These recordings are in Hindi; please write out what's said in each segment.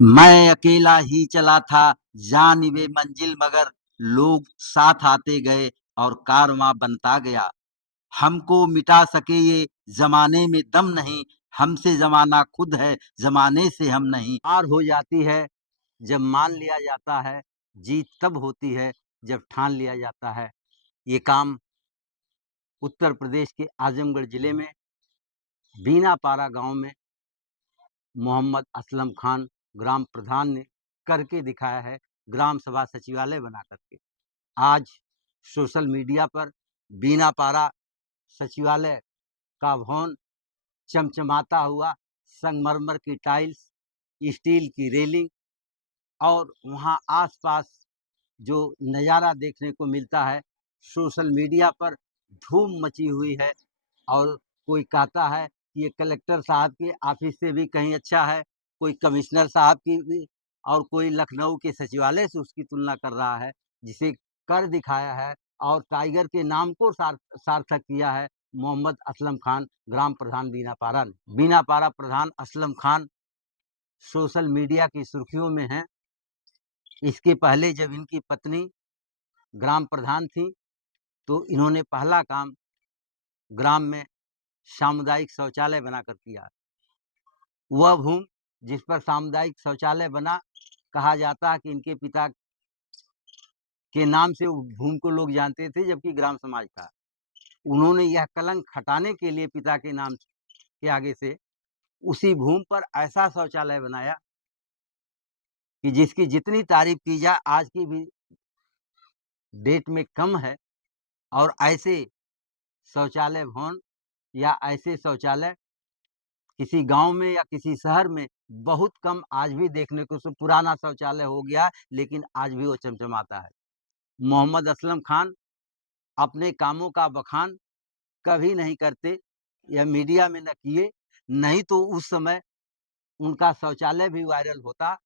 मैं अकेला ही चला था जानिबे मंजिल मगर लोग साथ आते गए और कारवां बनता गया। हमको मिटा सके ये जमाने में दम नहीं, हमसे जमाना खुद है जमाने से हम नहीं। हार हो जाती है जब मान लिया जाता है, जीत तब होती है जब ठान लिया जाता है। ये काम उत्तर प्रदेश के आजमगढ़ जिले में बीनापारा गांव में मोहम्मद असलम खान ग्राम प्रधान ने करके दिखाया है, ग्राम सभा सचिवालय बना करके। आज सोशल मीडिया पर बीनापारा सचिवालय का भवन चमचमाता हुआ, संगमरमर की टाइल्स, स्टील की रेलिंग और वहाँ आसपास जो नज़ारा देखने को मिलता है, सोशल मीडिया पर धूम मची हुई है। और कोई कहता है कि ये कलेक्टर साहब के ऑफिस से भी कहीं अच्छा है, कोई कमिश्नर साहब की भी, और कोई लखनऊ के सचिवालय से उसकी तुलना कर रहा है, जिसे कर दिखाया है और टाइगर के नाम को सार्थक किया है मोहम्मद असलम खान ग्राम प्रधान बीनापारा ने। बीनापारा प्रधान असलम खान सोशल मीडिया की सुर्खियों में हैं। इसके पहले जब इनकी पत्नी ग्राम प्रधान थी तो इन्होंने पहला काम ग्राम में सामुदायिक शौचालय बनाकर किया। वह भूमि जिस पर सामुदायिक शौचालय बना, कहा जाता है कि इनके पिता के नाम से उस भूमि को लोग जानते थे, जबकि ग्राम समाज था। उन्होंने यह कलंक हटाने के लिए पिता के नाम के आगे से उसी भूमि पर ऐसा शौचालय बनाया कि जिसकी जितनी तारीफ की जाए आज की भी डेट में कम है। और ऐसे शौचालय भवन या ऐसे शौचालय किसी गांव में या किसी शहर में बहुत कम आज भी देखने को। पुराना शौचालय हो गया है, लेकिन आज भी वो चमचमाता है। मोहम्मद असलम खान अपने कामों का बखान कभी नहीं करते, या मीडिया में न किए, नहीं तो उस समय उनका शौचालय भी वायरल होता।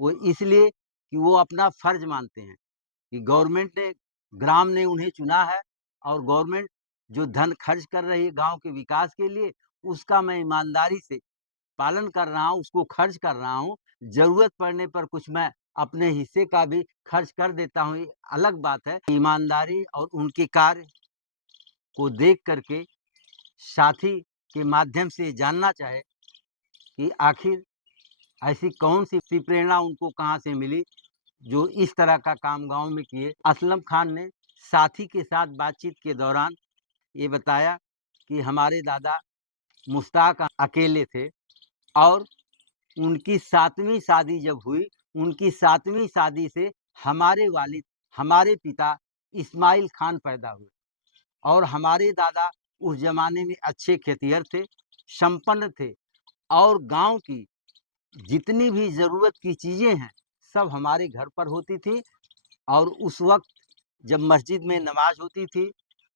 वो इसलिए कि वो अपना फर्ज मानते हैं कि गवर्नमेंट ने, ग्राम ने उन्हें चुना है, और गवर्नमेंट जो धन खर्च कर रही है गांव के विकास के लिए, उसका मैं ईमानदारी से पालन कर रहा हूँ, उसको खर्च कर रहा हूँ। जरूरत पड़ने पर कुछ मैं अपने हिस्से का भी खर्च कर देता हूँ, ये अलग बात है। ईमानदारी और उनके कार्य को देख करके साथी के माध्यम से जानना चाहे कि आखिर ऐसी कौन सी प्रेरणा उनको कहाँ से मिली जो इस तरह का काम गांव में किए। असलम खान ने साथी के साथ बातचीत के दौरान ये बताया कि हमारे दादा मुश्ताक अकेले थे, और उनकी 7वीं शादी जब हुई, उनकी 7वीं शादी से हमारे वालिद, हमारे पिता इस्माइल खान पैदा हुए। और हमारे दादा उस जमाने में अच्छे खेतिहर थे, संपन्न थे, और गांव की जितनी भी जरूरत की चीजें हैं सब हमारे घर पर होती थी। और उस वक्त जब मस्जिद में नमाज होती थी,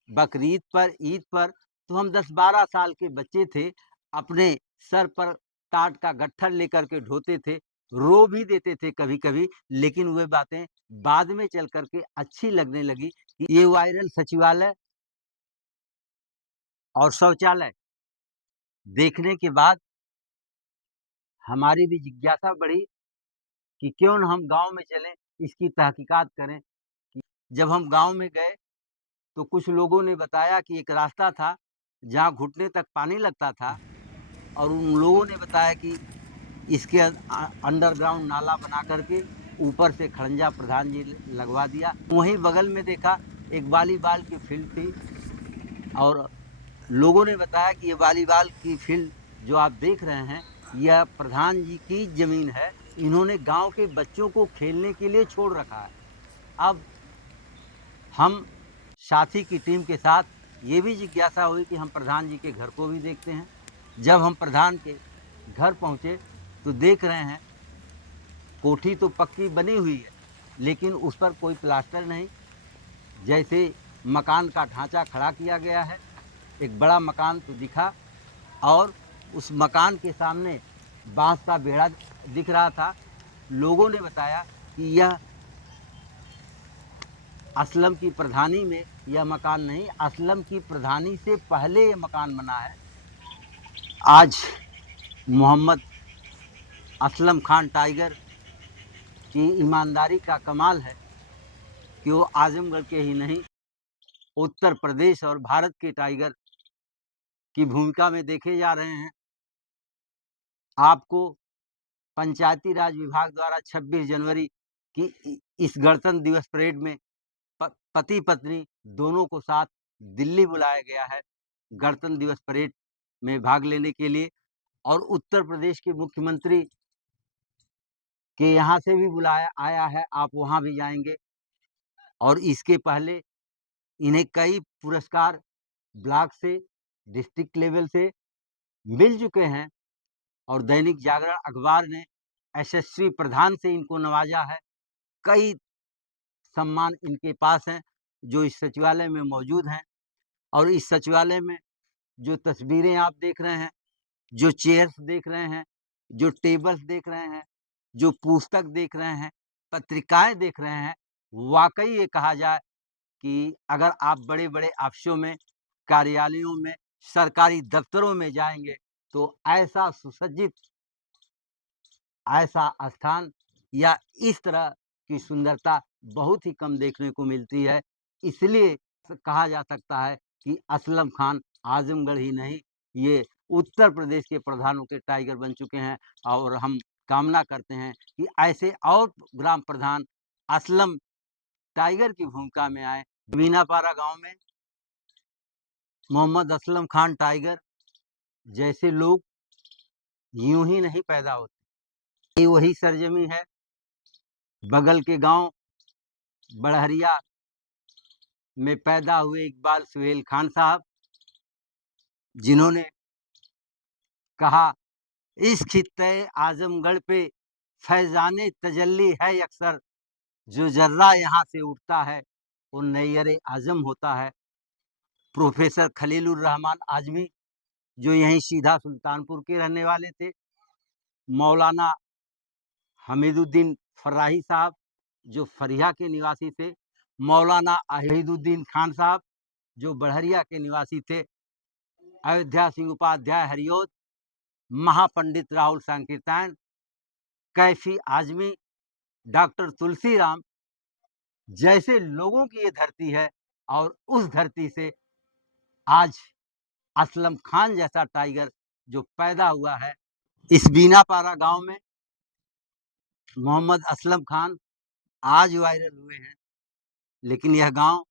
बकरीद पर, ईद पर, तो हम 10-12 साल के बच्चे थे, अपने सर पर टाट का गट्ठर लेकर के ढोते थे, रो भी देते थे कभी कभी। लेकिन वे बातें बाद में चल करके अच्छी लगने लगी कि ये वायरल सचिवालय और शौचालय देखने के बाद हमारी भी जिज्ञासा बढ़ी कि क्यों न हम गांव में चलें, इसकी तहकीकात करें। जब हम गांव में गए तो कुछ लोगों ने बताया कि एक रास्ता था जहां घुटने तक पानी लगता था, और उन लोगों ने बताया कि इसके अंडरग्राउंड नाला बना करके ऊपर से खड़ंजा प्रधान जी लगवा दिया। वहीं बगल में देखा एक वॉलीबॉल की फील्ड थी, और लोगों ने बताया कि ये वॉलीबॉल की फील्ड जो आप देख रहे हैं, यह प्रधान जी की जमीन है, इन्होंने गांव के बच्चों को खेलने के लिए छोड़ रखा है। अब हम साथी की टीम के साथ ये भी जिज्ञासा हुई कि हम प्रधान जी के घर को भी देखते हैं। जब हम प्रधान के घर पहुंचे तो देख रहे हैं कोठी तो पक्की बनी हुई है, लेकिन उस पर कोई प्लास्टर नहीं, जैसे मकान का ढांचा खड़ा किया गया है। एक बड़ा मकान तो दिखा, और उस मकान के सामने बांस का बेड़ा दिख रहा था। लोगों ने बताया कि यह असलम की प्रधानी में यह मकान नहीं, असलम की प्रधानी से पहले यह मकान बना है। आज मोहम्मद असलम खान टाइगर की ईमानदारी का कमाल है कि वो आजमगढ़ के ही नहीं, उत्तर प्रदेश और भारत के टाइगर की भूमिका में देखे जा रहे हैं। आपको पंचायती राज विभाग द्वारा 26 जनवरी की इस गणतंत्र दिवस परेड में पति पत्नी दोनों को साथ दिल्ली बुलाया गया है गणतंत्र दिवस परेड में भाग लेने के लिए, और उत्तर प्रदेश के मुख्यमंत्री के यहाँ से भी बुलाया आया है, आप वहाँ भी जाएंगे। और इसके पहले इन्हें कई पुरस्कार ब्लॉक से, डिस्ट्रिक्ट लेवल से मिल चुके हैं, और दैनिक जागरण अखबार ने यशस्वी प्रधान से इनको नवाजा है। कई सम्मान इनके पास हैं जो इस सचिवालय में मौजूद हैं। और इस सचिवालय में जो तस्वीरें आप देख रहे हैं, जो चेयर्स देख रहे हैं, जो टेबल्स देख रहे हैं, जो पुस्तक देख रहे हैं, पत्रिकाएं देख रहे हैं, वाकई ये कहा जाए कि अगर आप बड़े-बड़े ऑफिसों में, कार्यालयों में, सरकारी दफ्तरों में जाएंगे तो ऐसा सुसज्जित, ऐसा स्थान या इस तरह की सुंदरता बहुत ही कम देखने को मिलती है। इसलिए कहा जा सकता है कि असलम खान आजमगढ़ ही नहीं, ये उत्तर प्रदेश के प्रधानों के टाइगर बन चुके हैं। और हम कामना करते हैं कि ऐसे और ग्राम प्रधान असलम टाइगर की भूमिका में आए। मीनापारा गांव में मोहम्मद असलम खान टाइगर जैसे लोग यूं ही नहीं पैदा होते। ये वही सरजमी है, बगल के गांव बड़हरिया में पैदा हुए इकबाल सुहेल खान साहब, जिन्होंने कहा, इस खित्ते आजमगढ़ पे फैजाने तजल्ली है अक्सर, जो जर्रा यहाँ से उठता है वो नैयरे आजम होता है। प्रोफेसर खलीलुर रहमान आजमी, जो यहीं सीधा सुल्तानपुर के रहने वाले थे। मौलाना हमीदुद्दीन फर्राही साहब, जो फरिया के निवासी थे। मौलाना अहीदुद्दीन खान साहब, जो बड़हरिया के निवासी थे। अयोध्या सिंह उपाध्याय हरियोत, महापंडित राहुल संकीर्तन, कैफी आजमी, डॉक्टर तुलसीराम जैसे लोगों की ये धरती है। और उस धरती से आज असलम खान जैसा टाइगर जो पैदा हुआ है। इस बीनापारा गांव में मोहम्मद असलम खान आज वायरल हुए हैं, लेकिन यह गांव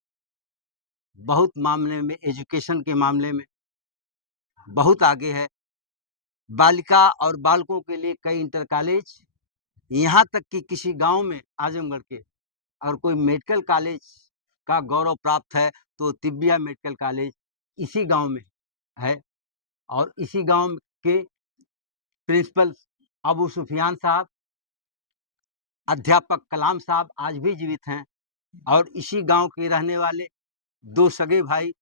बहुत मामले में, एजुकेशन के मामले में बहुत आगे है। बालिका और बालकों के लिए कई इंटर कॉलेज, यहाँ तक कि किसी गांव में आजमगढ़ के और कोई मेडिकल कॉलेज का गौरव प्राप्त है तो तिब्बिया मेडिकल कॉलेज इसी गांव में है। और इसी गांव के प्रिंसिपल अबू सुफियान साहब, अध्यापक कलाम साहब आज भी जीवित हैं। और इसी गांव के रहने वाले दो सगे भाई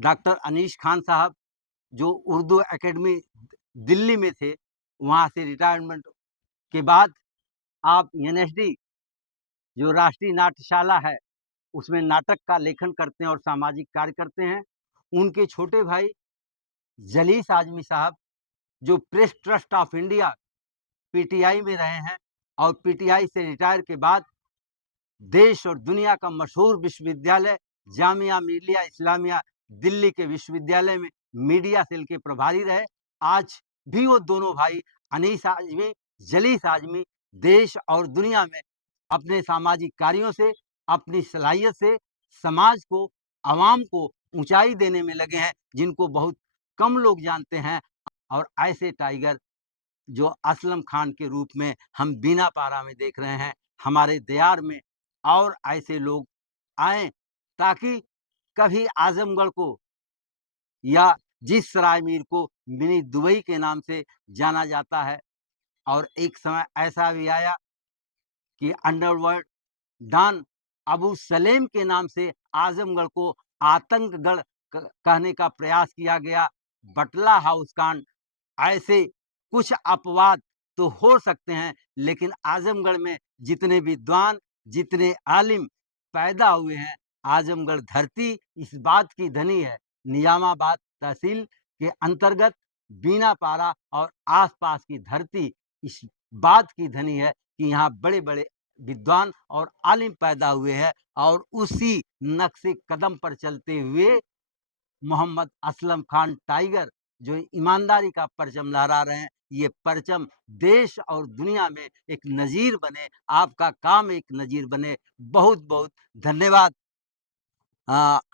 डॉक्टर अनीश खान साहब, जो उर्दू एकेडमी दिल्ली में थे, वहाँ से रिटायरमेंट के बाद आप एनएसडी, जो राष्ट्रीय नाट्यशाला है, उसमें नाटक का लेखन करते हैं और सामाजिक कार्य करते हैं। उनके छोटे भाई जलीस आजमी साहब, जो press trust of India PTI में रहे हैं, और पीटीआई से रिटायर के बाद देश और दुनिया का मशहूर विश्वविद्यालय जामिया मिलिया इस्लामिया दिल्ली के विश्वविद्यालय में मीडिया सेल के प्रभारी रहे। आज भी वो दोनों भाई अनीस आजमी, जलीस आजमी देश और दुनिया में अपने सामाजिक कार्यों से, अपनी सलाहियत से समाज को, आवाम को ऊंचाई देने में लगे हैं, जिनको बहुत कम लोग जानते हैं। और ऐसे टाइगर जो असलम खान के रूप में हम बीनापारा में देख रहे हैं, हमारे दियार में और ऐसे लोग आए, ताकि कभी आजमगढ़ को, या जिस सराय मीर को मिनी दुबई के नाम से जाना जाता है, और एक समय ऐसा भी आया कि अंडरवर्ल्ड डॉन अबू सलेम के नाम से आजमगढ़ को आतंकगढ़ कहने का प्रयास किया गया। बटला हाउस कांड, ऐसे कुछ अपवाद तो हो सकते हैं, लेकिन आजमगढ़ में जितने विद्वान, जितने आलिम पैदा हुए हैं, आजमगढ़ धरती इस बात की धनी है। निजामाबाद तहसील के अंतर्गत बीनापारा और आसपास की धरती इस बात की धनी है कि यहाँ बड़े-बड़े विद्वान और आलिम पैदा हुए हैं और उसी नक्शे कदम पर चलते हुए मोहम्मद असलम खान टाइगर जो ईमानदारी का परचम लहरा रहे हैं, ये परचम देश और दुनिया में एक नज़ीर बने, आपका काम एक नज़ीर बने। बहुत-बहुत धन्यवाद।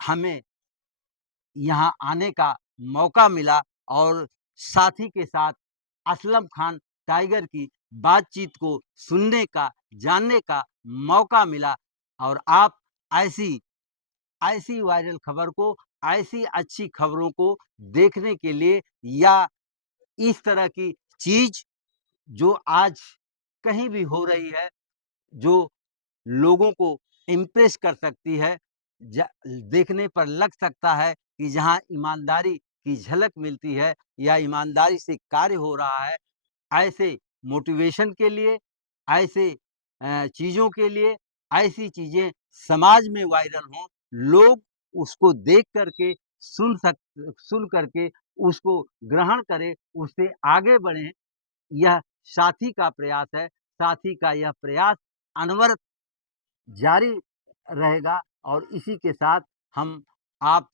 हमें यहाँ आने का मौका मिला और साथी के साथ असलम खान टाइगर की बातचीत को सुनने का, जानने का मौका मिला और आप ऐसी ऐसी वायरल खबर को, ऐसी अच्छी खबरों को देखने के लिए या इस तरह की चीज़ जो आज कहीं भी हो रही है, जो लोगों को इम्प्रेस कर सकती है, ज देखने पर लग सकता है कि जहाँ ईमानदारी की झलक मिलती है या ईमानदारी से कार्य हो रहा है, ऐसे मोटिवेशन के लिए, ऐसे चीज़ों के लिए, ऐसी चीज़ें समाज में वायरल हों, लोग उसको देख कर के, सुन कर के उसको ग्रहण करें, उससे आगे बढ़ें, यह साथी का प्रयास है। साथी का यह प्रयास अनवरत जारी रहेगा और इसी के साथ हम आप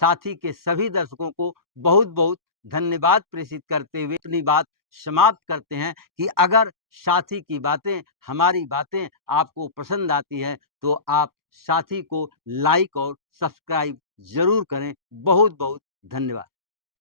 साथी के सभी दर्शकों को बहुत-बहुत धन्यवाद प्रेषित करते हुए अपनी बात समाप्त करते हैं कि अगर साथी की बातें, हमारी बातें आपको पसंद आती हैं, तो आप साथी को लाइक और सब्सक्राइब ज़रूर करें। बहुत-बहुत धन्यवाद।